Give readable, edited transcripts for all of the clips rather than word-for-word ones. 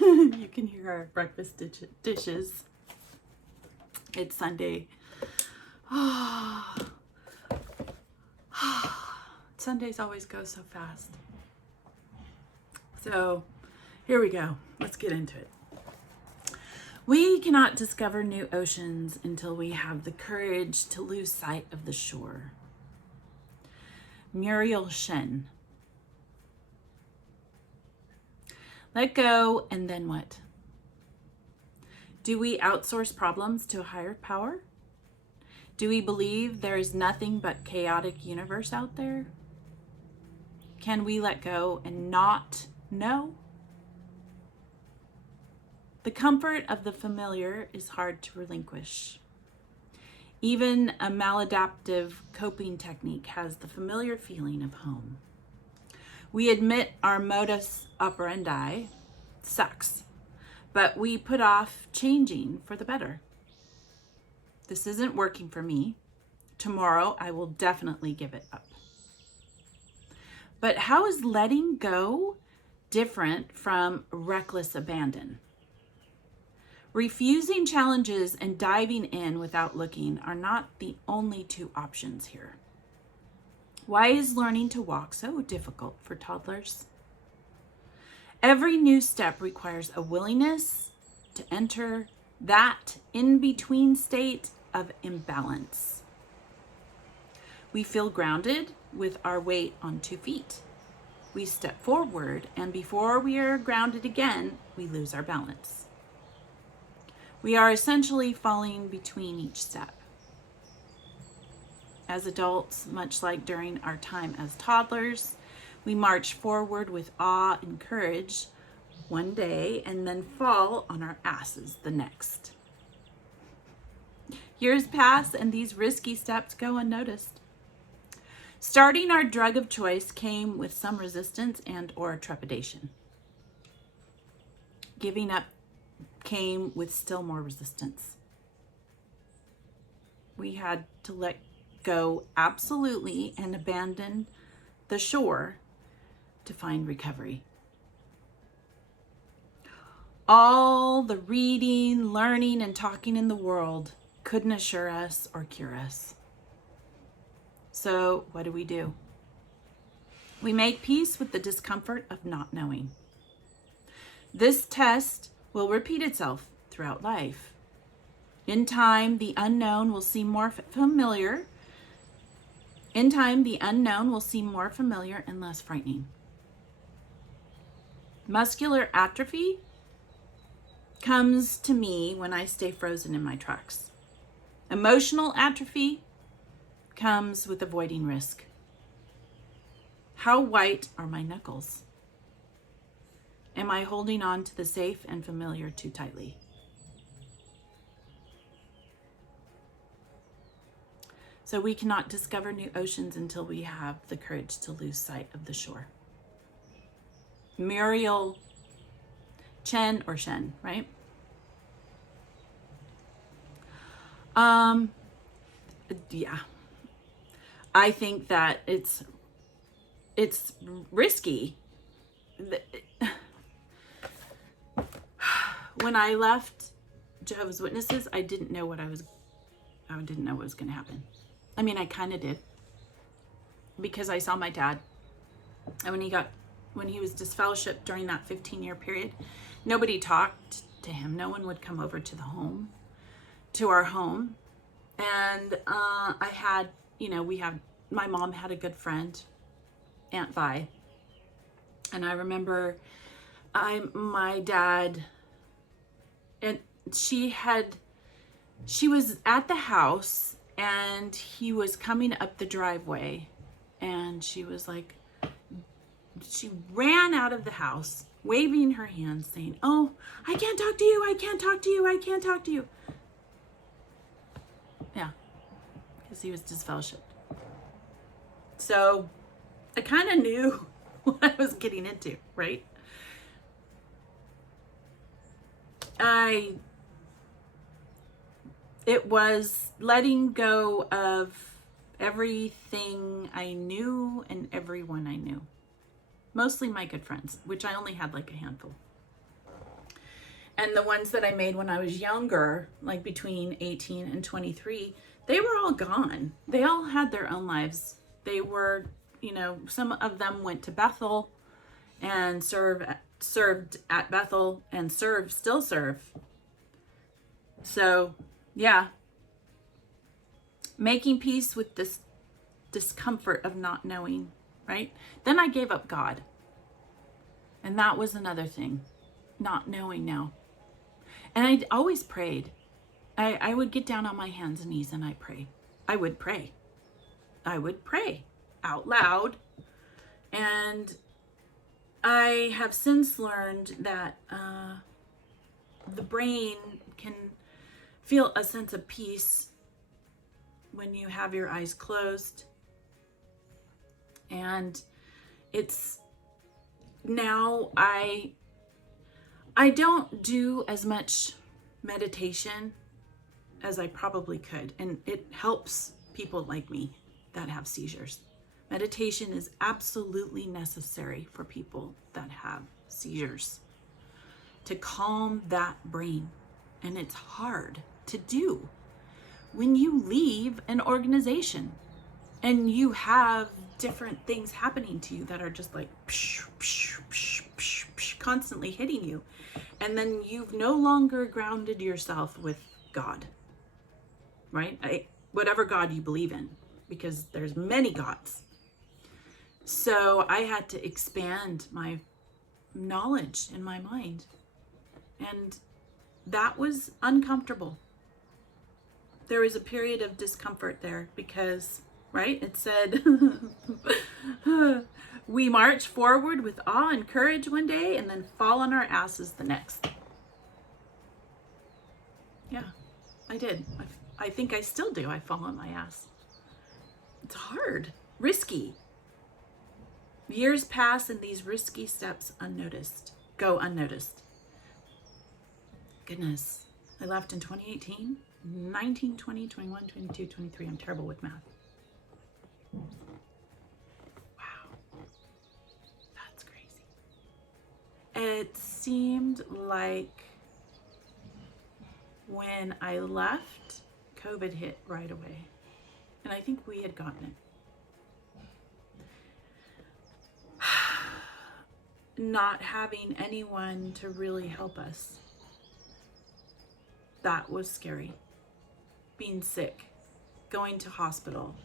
You can hear our breakfast dishes. It's Sunday. Sundays always go so fast. So here we go. Let's get into it. We cannot discover new oceans until we have the courage to lose sight of the shore. Muriel Shen. Let go, and then what? Do we outsource problems to a higher power? Do we believe there is nothing but chaotic universe out there? Can we let go and not know? The comfort of the familiar is hard to relinquish. Even a maladaptive coping technique has the familiar feeling of home. We admit our modus operandi sucks, but we put off changing for the better. This isn't working for me. Tomorrow I will definitely give it up. But how is letting go different from reckless abandon? Refusing challenges and diving in without looking are not the only two options here. Why is learning to walk so difficult for toddlers? Every new step requires a willingness to enter that in-between state of imbalance. We feel grounded with our weight on 2 feet. We step forward, and before we are grounded again, we lose our balance. We are essentially falling between each step. As adults, much like during our time as toddlers, we march forward with awe and courage one day and then fall on our asses the next. Years pass and these risky steps go unnoticed. Starting our drug of choice came with some resistance and or trepidation. Giving up came with still more resistance. We had to let go absolutely and abandon the shore to find recovery. All the reading, learning, and talking in the world couldn't assure us or cure us. So what do? We make peace with the discomfort of not knowing. This test will repeat itself throughout life. In time, the unknown will seem more familiar. In time, the unknown will seem more familiar and less frightening. Muscular atrophy comes to me when I stay frozen in my tracks. Emotional atrophy comes with avoiding risk. How white are my knuckles? Am I holding on to the safe and familiar too tightly? So we cannot discover new oceans until we have the courage to lose sight of the shore. Muriel Chen or Shen, right? Yeah. I think that it's risky. When I left Jehovah's Witnesses, I didn't know what was going to happen. I mean, I kind of did, because I saw my dad, and when he was disfellowshipped during that 15-year period, nobody talked to him. No one would come over to our home, and I had, my mom had a good friend, Aunt Vi, and I remember my dad, and she was at the house, and he was coming up the driveway, and she ran out of the house waving her hands saying, "Oh, I can't talk to you, I can't talk to you, I can't talk to you." Yeah, because he was disfellowshipped. So I kind of knew what I was getting into, right? It was letting go of everything I knew and everyone I knew. Mostly my good friends, which I only had like a handful. And the ones that I made when I was younger, like between 18 and 23, they were all gone. They all had their own lives. They were, some of them went to Bethel and served at Bethel and still serve. So, yeah. Making peace with this discomfort of not knowing, right? Then I gave up God. And that was another thing, not knowing now. And I always prayed. I would get down on my hands and knees and I pray. I would pray out loud. And I have since learned that the brain can feel a sense of peace when you have your eyes closed. And it's now I don't do as much meditation as I probably could, and it helps people like me that have seizures. Meditation is absolutely necessary for people that have seizures to calm that brain, and it's hard to do when you leave an organization and you have different things happening to you that are just like psh, psh, psh, psh, psh, constantly hitting you. And then you've no longer grounded yourself with God, right? Whatever God you believe in, because there's many gods. So I had to expand my knowledge in my mind. And that was uncomfortable. There was a period of discomfort there because, right, it said, we march forward with awe and courage one day and then fall on our asses the next. Yeah, I did. I think I still do. I fall on my ass. It's hard, risky. Years pass and these risky steps go unnoticed. Goodness, I left in 2018, 19, 20, 21, 22, 23. I'm terrible with math. Wow, that's crazy. It seemed like when I left, COVID hit right away. And I think we had gotten it. Not having anyone to really help us. That was scary. Being sick, going to hospital,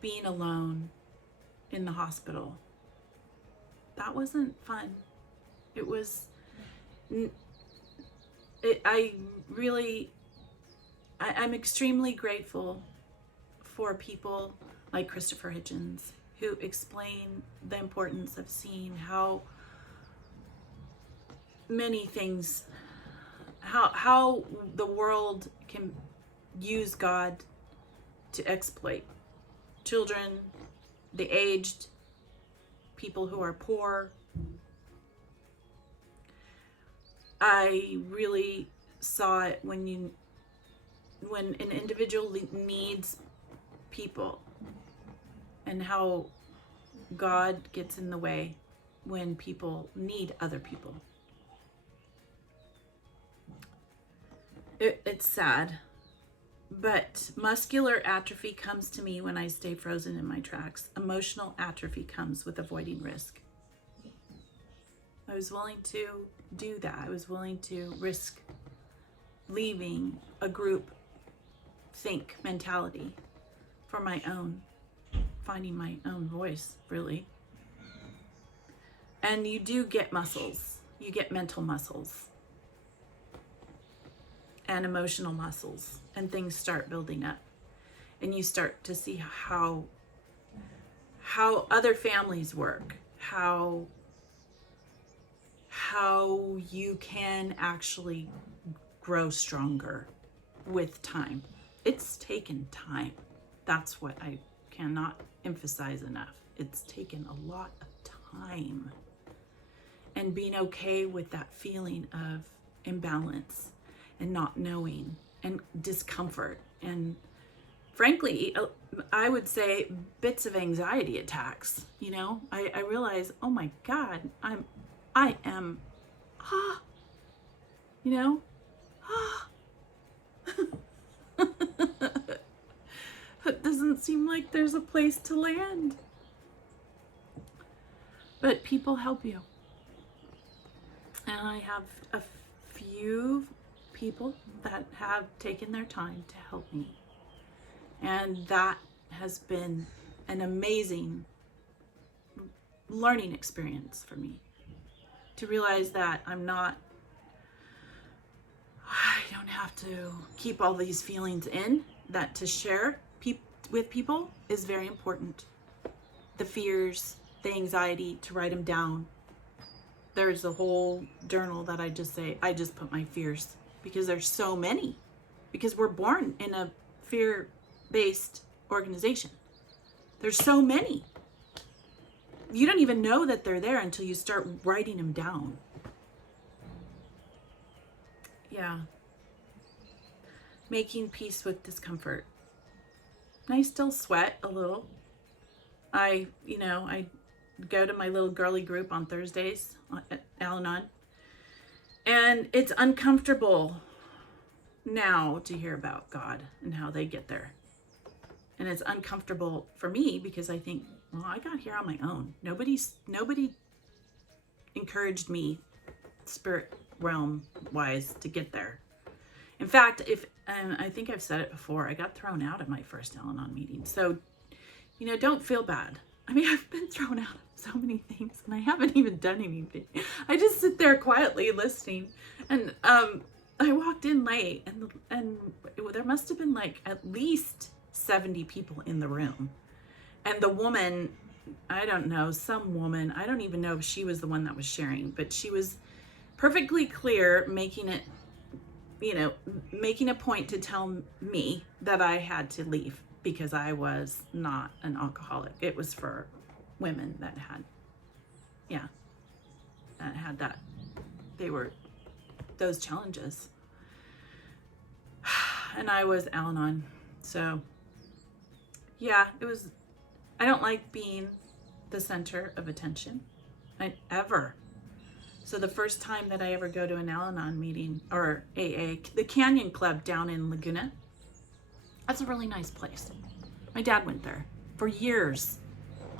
being alone in the hospital. That wasn't fun. It was, I'm extremely grateful for people like Christopher Hitchens who explain the importance of seeing how many things, how the world can use God to exploit children, the aged, people who are poor. I really saw it when an individual needs people, and how God gets in the way when people need other people. It's sad, but muscular atrophy comes to me when I stay frozen in my tracks. Emotional atrophy comes with avoiding risk. I was willing to do that. I was willing to risk leaving a group think mentality for my own, finding my own voice, really. And you do get muscles. You get mental muscles and emotional muscles, and things start building up, and you start to see how other families work, how you can actually grow stronger with time. It's taken time. That's what I cannot emphasize enough. It's taken a lot of time. And being okay with that feeling of imbalance and not knowing and discomfort, and frankly, I would say bits of anxiety attacks. I realize, oh my God, I am you know? It doesn't seem like there's a place to land. But people help you. And I have a few people that have taken their time to help me. And that has been an amazing learning experience for me. To realize that I don't have to keep all these feelings in, that to share with people is very important. The fears, the anxiety, to write them down. There's a whole journal that I just put my fears, because there's so many, because we're born in a fear-based organization. There's so many. You don't even know that they're there until you start writing them down. Yeah. Making peace with discomfort. I still sweat a little. I go to my little girly group on Thursdays at Al-Anon. And it's uncomfortable now to hear about God and how they get there. And it's uncomfortable for me because I think, well, I got here on my own. Nobody encouraged me spirit realm wise to get there. In fact, and I think I've said it before, I got thrown out at my first Al-Anon meeting. So, don't feel bad. I mean, I've been thrown out of so many things and I haven't even done anything. I just sit there quietly listening. And I walked in late and there must have been like at least 70 people in the room. And the woman, I don't know, some woman, I don't even know if she was the one that was sharing, but she was perfectly clear, making a point to tell me that I had to leave because I was not an alcoholic. It was for women that had those challenges. And I was Al-Anon. So yeah, I don't like being the center of attention. Ever. So the first time that I ever go to an Al-Anon meeting, or AA, the Canyon Club down in Laguna, that's a really nice place. My dad went there for years.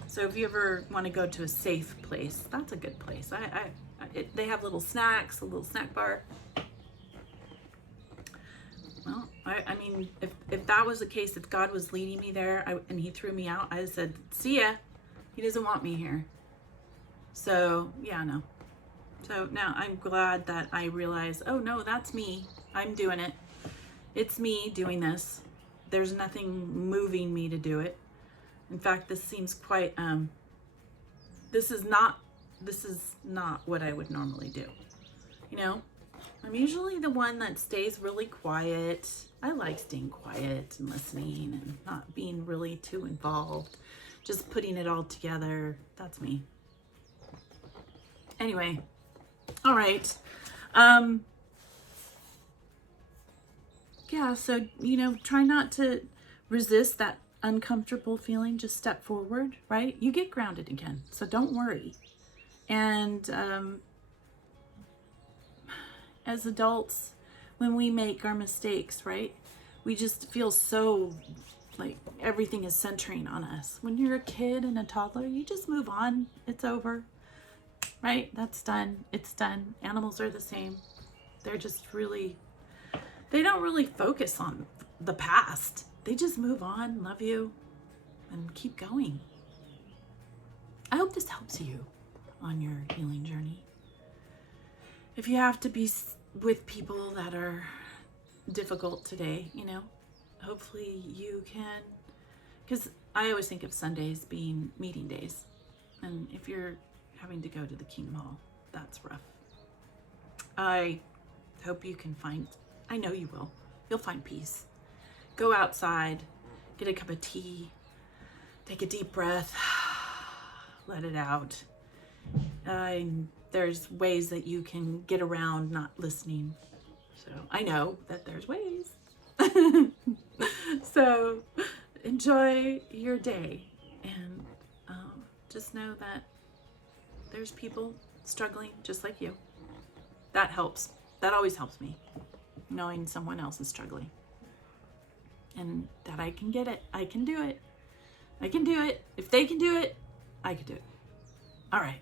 So if you ever want to go to a safe place, that's a good place. They have little snacks, a little snack bar. Well, I mean, if that was the case, if God was leading me there and he threw me out, I said, see ya. He doesn't want me here. So yeah, no. So now I'm glad that I realized, oh no, that's me. I'm doing it. It's me doing this. There's nothing moving me to do it. In fact, this seems quite, this is not what I would normally do. I'm usually the one that stays really quiet. I like staying quiet and listening and not being really too involved. Just putting it all together. That's me. Anyway. All right. Yeah, so, try not to resist that uncomfortable feeling. Just step forward, right? You get grounded again, so don't worry. And as adults, when we make our mistakes, right, we just feel so like everything is centering on us. When you're a kid and a toddler, you just move on. It's over. Right? That's done. It's done. Animals are the same. They're just they don't really focus on the past. They just move on, love you, and keep going. I hope this helps you on your healing journey. If you have to be with people that are difficult today, hopefully you can, because I always think of Sundays being meeting days. And if you're having to go to the Kingdom Hall, that's rough. I hope you can I know you will. You'll find peace. Go outside, get a cup of tea, take a deep breath, let it out. There's ways that you can get around not listening. So I know that there's ways. So enjoy your day and just know that there's people struggling just like you. That helps. That always helps me, knowing someone else is struggling. And that I can get it. I can do it. I can do it. If they can do it, I can do it. All right.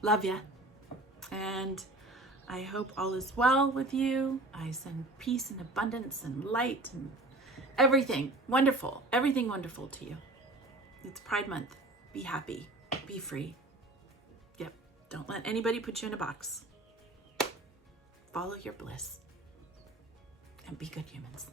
Love ya. And I hope all is well with you. I send peace and abundance and light and everything wonderful. Everything wonderful to you. It's Pride Month. Be happy. Be free. Yep. Don't let anybody put you in a box. Follow your bliss. And be good humans.